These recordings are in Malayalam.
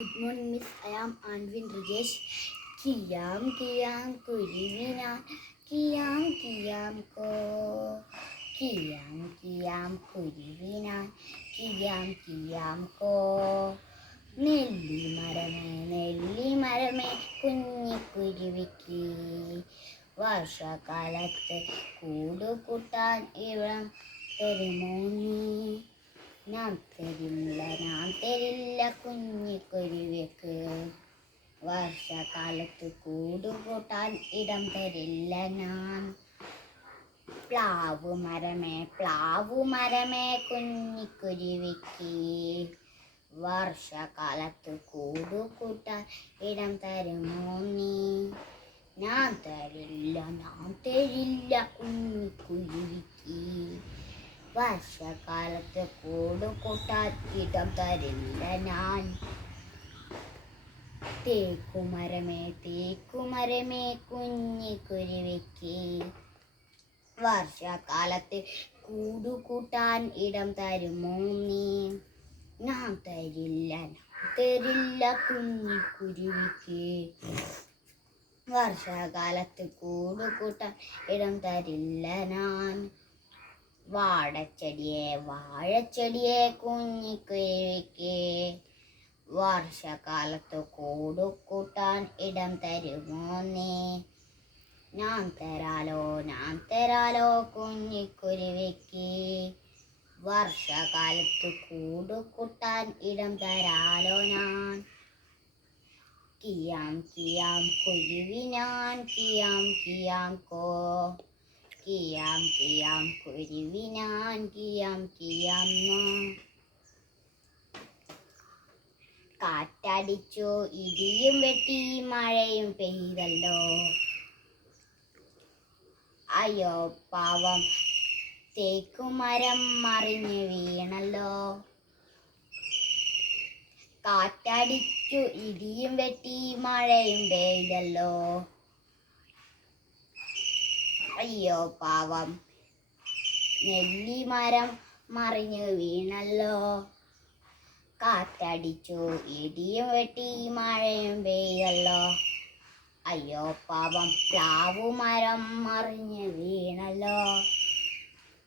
Good morning, Miss. I am Anvin Rajesh. Kiyam kiyam kuruvinan, kiyam kiyam ko. Kiyam kiyam kuruvinan, kiyam kiyam ko. നെല്ലിമരമേ കുഞ്ഞിക്കുരുവിക്ക് വർഷകാലത്ത് കൂടുകൂട്ടാൻ ഇളം തരുമോ നീ? നാം തരില്ല കുഞ്ഞിക്കുരുവിക്ക് വർഷകാലത്ത് കൂടുകൂട്ടാൻ ഇടം തരില്ല ഞാൻ. പ്ലാവു മരമേ കുഞ്ഞിക്കുരുവിക്ക് വർഷകാലത്ത് കൂടുകൂട്ടാൻ ഇടം തരുമോ നീ? നാം തരില്ല കുഞ്ഞിക്കുരുവിക്ക് വർഷകാലത്ത് കൂടുകൂട്ടാൻ ഇടം തരില്ല ഞാൻ. തേക്കുമരമേ കുഞ്ഞിക്കുരുവിക്ക് വർഷകാലത്ത് കൂടുകൂട്ടാൻ ഇടം തരുമോ നീ? നാം തരില്ല കുഞ്ഞിക്കുരുവിക്ക് വർഷകാലത്ത് കൂടുകൂട്ടാൻ ഇടം തരില്ല ഞാൻ. വാഴച്ചെടിയെ കുഞ്ഞിക്കുരുവിക്ക് വർഷകാലത്ത് കൂടുകൂട്ടാൻ ഇടം തരുമോ നീ? നാം തരാലോ കുഞ്ഞിക്കുരുവിക്ക് വർഷകാലത്ത് കൂടുകൂട്ടാൻ ഇടം തരാലോ ഞാൻ. കിയാം കുരുവിനാൻ കിയാം കോ. കിയാം കുരുവിനാൻ കിയാം നോ. കാറ്റടിച്ചു ഇടിയും വെട്ടി മഴയും പെയ്തല്ലോ. അയ്യോ പാവം തേക്കുമരം മറിഞ്ഞു വീണല്ലോ. കാറ്റടിച്ചു ഇടിയും വെട്ടി മഴയും പെയ്തല്ലോ. അയ്യോ പാവം നെല്ലിമരം മറിഞ്ഞു വീണല്ലോ. കാറ്റടിച്ചു ഇടിയും വെട്ടി മഴയും പെയ്തല്ലോ. അയ്യോ പാവം പ്ലാവുമരം മറിഞ്ഞു വീണല്ലോ.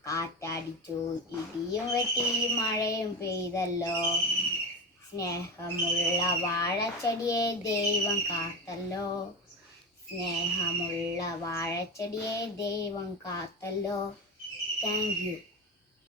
കാറ്റടിച്ചു ഇടിയും വെട്ടി മഴയും പെയ്തല്ലോ. സ്നേഹമുള്ള വാഴച്ചെടിയെ ദൈവം കാത്തല്ലോ. സ്നേഹമുള്ള വാഴച്ചെടിയെ ദൈവം കാത്തല്ലോ. Thank you.